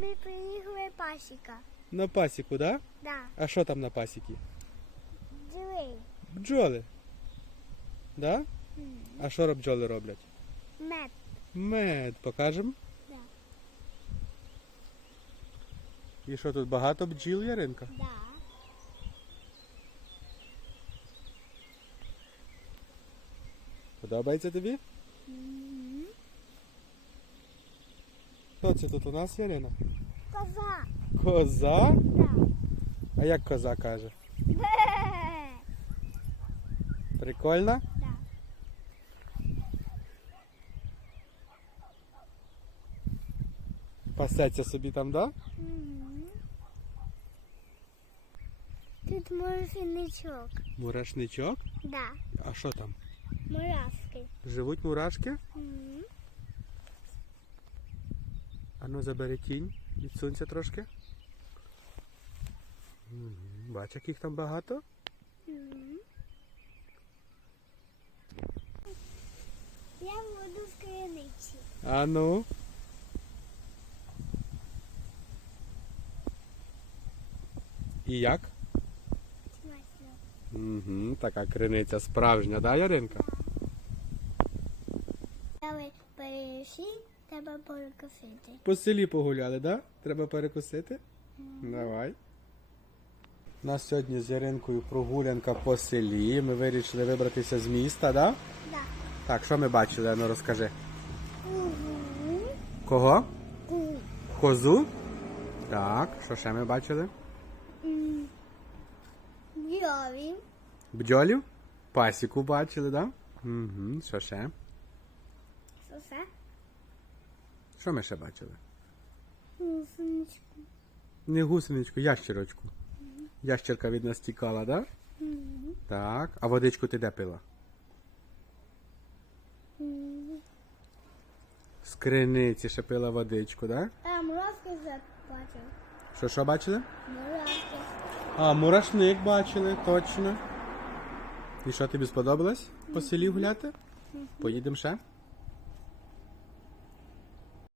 ми приїхали пасіка. На пасіку, да? Да. А що там на пасіки? Диви. Бджоли. Да? М. А що бджоли роблять? Мед. Мед, покажемо? Да. І що тут багато бджіл, Яринка? Да. Подобається тобі? Хто це тут у нас, Ярина? Коза. Коза? Да. А як коза каже? Бе. Прикольно? Да. Пасеться собі там, да? Тут морфіничок. Мурашничок? Да. А що там? Муравки. Живуть мурашки? М. А ну забери тінь, відсунься трошки. Бач, яких там багато? Я буду з криниці. А ну. І як? Смачно. Угу, така криниця справжня, да, Яринка? Давай перейшли, треба перекусити. По селі погуляли, да? Треба перекусити? Давай. У нас сьогодні з Яринкою прогулянка по селі. Ми вирішили вибратися з міста, да? Да. Так, що ми бачили? Ну розкажи. Угу. Кого? Ку. Козу? Так, що ще ми бачили? М. Йові. Бджолів? Пасіку бачили, да? Угу, що ще? Що це? Що ми ще бачили? Гусеничку. Не гусеничку, ящерочку. Ящерка від нас тікала, да? Мгм. Так. А водичку ти де пила? З криниці ще пила водичку, да? А, муравки забачив. Що що бачили? Муравки. А, мурашник бачили, точно. І що тобі сподобалось по селі гуляти? Поїдемо ще?